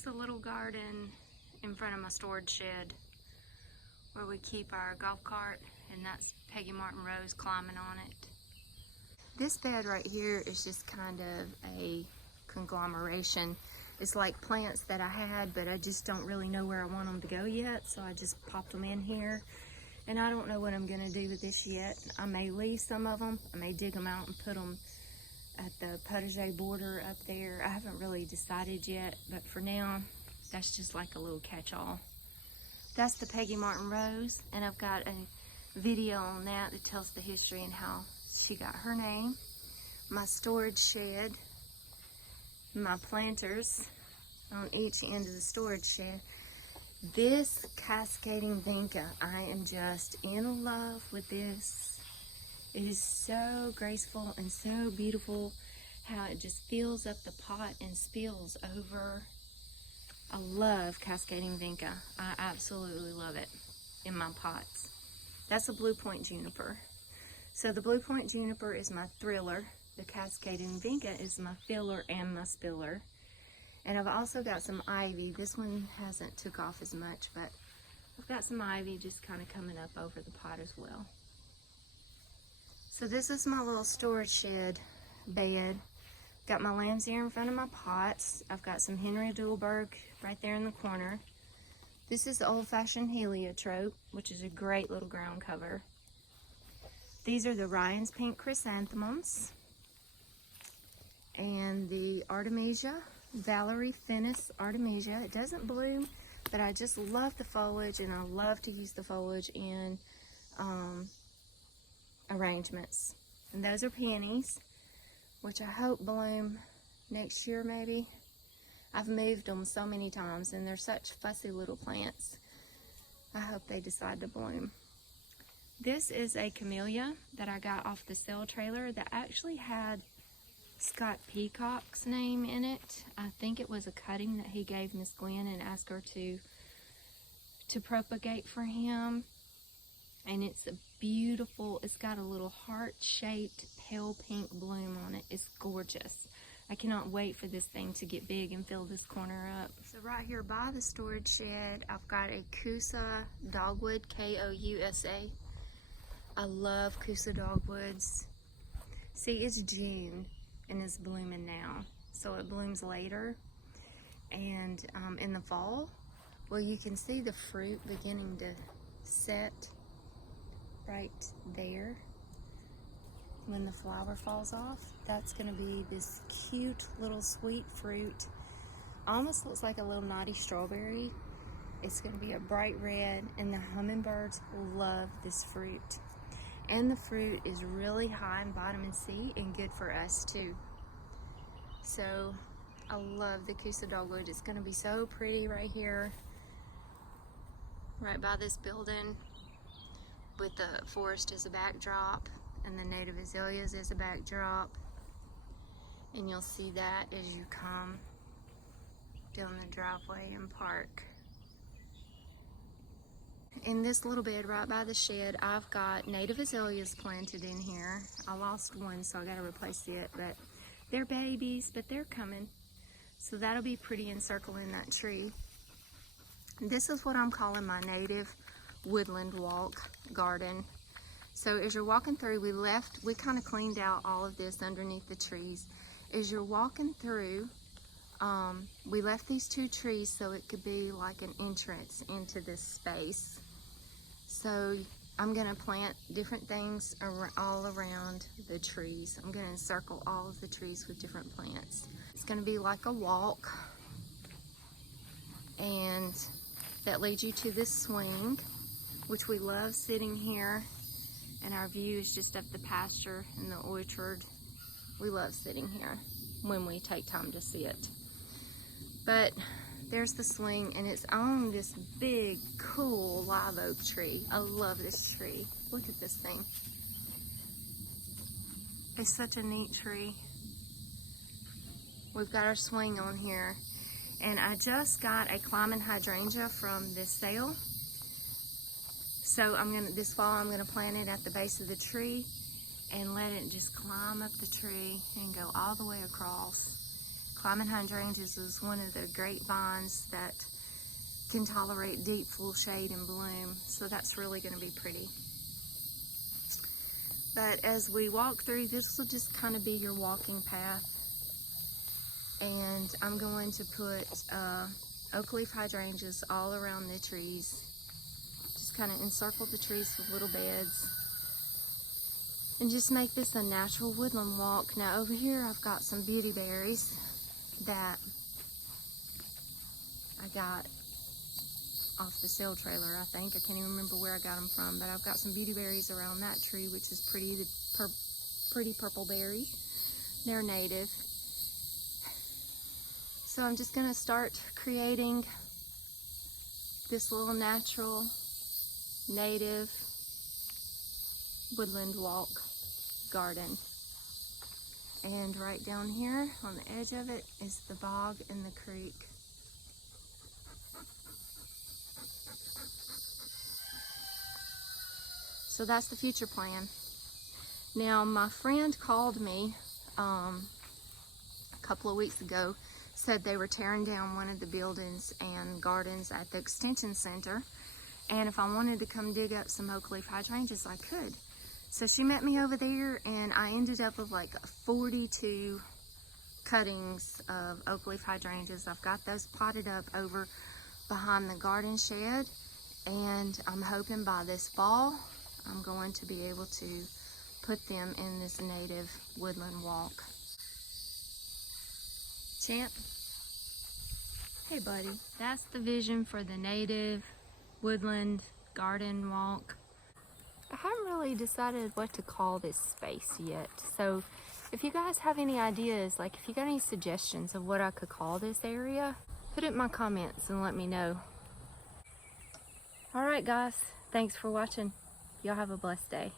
is the little garden in front of my storage shed where we keep our golf cart, and that's Peggy Martin Rose climbing on it. This bed right here is just kind of a conglomeration. It's like plants that I had, but I just don't really know where I want them to go yet, so I just popped them in here. And I don't know what I'm gonna do with this yet. I may leave some of them, I may dig them out and put them at the potager border up there. I haven't really decided yet, but for now, that's just like a little catch-all. That's the Peggy Martin Rose, and I've got a video on that that tells the history and how she got her name. My storage shed, my planters on each end of the storage shed. This Cascading Vinca, I am just in love with this. It is so graceful and so beautiful how it just fills up the pot and spills over. I love Cascading Vinca. I absolutely love it in my pots. That's a blue point juniper. So the blue point juniper is my thriller. The Cascading Vinca is my filler and my spiller. And I've also got some ivy. This one hasn't took off as much, but I've got some ivy just kind of coming up over the pot as well. So this is my little storage shed bed. Got my lambs here in front of my pots. I've got some Henry Dulberg right there in the corner. This is the old-fashioned heliotrope, which is a great little ground cover. These are the Ryan's pink chrysanthemums and the Artemisia, Valerie Finis Artemisia. It doesn't bloom, but I just love the foliage, and I love to use the foliage in arrangements. And those are peonies, which I hope bloom next year maybe. I've moved them so many times, and they're such fussy little plants. I hope they decide to bloom. This is a Camellia that I got off the sale trailer that actually had Scott Peacock's name in it. I think it was a cutting that he gave Miss Gwen and asked her to propagate for him. And it's a beautiful, it's got a little heart-shaped pale pink bloom on it. It's gorgeous. I cannot wait for this thing to get big and fill this corner up. So right here by the storage shed, I've got a Kusa Dogwood, K-O-U-S-A. I love Kusa Dogwoods. See, it's June and it's blooming now. So it blooms later. And in the fall, well, you can see the fruit beginning to set right there. When the flower falls off, that's going to be this cute little sweet fruit. Almost looks like a little naughty strawberry. It's going to be a bright red, and the hummingbirds love this fruit. And the fruit is really high in vitamin C and good for us too. So I love the Kusa Dogwood. It's going to be so pretty right here, right by this building, with the forest as a backdrop and the native azaleas as a backdrop. And you'll see that as you come down the driveway and park. In this little bed right by the shed, I've got native azaleas planted in here. I lost one, so I gotta replace it, but they're babies, but they're coming. So that'll be pretty encircling that tree. This is what I'm calling my native woodland walk garden. So as you're walking through, we kind of cleaned out all of this underneath the trees. As you're walking through, we left these two trees so it could be like an entrance into this space. So I'm gonna plant different things all around the trees. I'm gonna encircle all of the trees with different plants. It's gonna be like a walk, and that leads you to this swing, which we love sitting here, and our view is just up the pasture and the orchard. We love sitting here when we take time to sit. But there's the swing, and it's on this big, cool live oak tree. I love this tree. Look at this thing. It's such a neat tree. We've got our swing on here, and I just got a climbing hydrangea from this sale. So this fall I'm gonna plant it at the base of the tree and let it just climb up the tree and go all the way across. climbing hydrangeas is one of the great vines that can tolerate deep full shade and bloom, so that's really going to be pretty. But as we walk through, this will just kind of be your walking path, and I'm going to put oak leaf hydrangeas all around the trees. Just kind of encircle the trees with little beds and just make this a natural woodland walk. Now over here I've got some beauty berries that I got off the sale trailer, I think. I can't even remember where I got them from, but I've got some beauty berries around that tree, which is pretty, pretty purple berries. They're native. So I'm just gonna start creating this little natural, native woodland walk garden. And right down here on the edge of it is the bog and the creek. So that's the future plan. Now my friend called me a couple of weeks ago, said they were tearing down one of the buildings and gardens at the extension center, and if I wanted to come dig up some oak leaf hydrangeas, I could. So she met me over there, and I ended up with like 42 cuttings of oak leaf hydrangeas. I've got those potted up over behind the garden shed, and I'm hoping by this fall I'm going to be able to put them in this native woodland walk. Champ, hey buddy. That's the vision for the native woodland garden walk. I haven't really decided what to call this space yet, so if you guys have any ideas, like if you got any suggestions of what I could call this area, put it in my comments and let me know. Alright guys, thanks for watching. Y'all have a blessed day.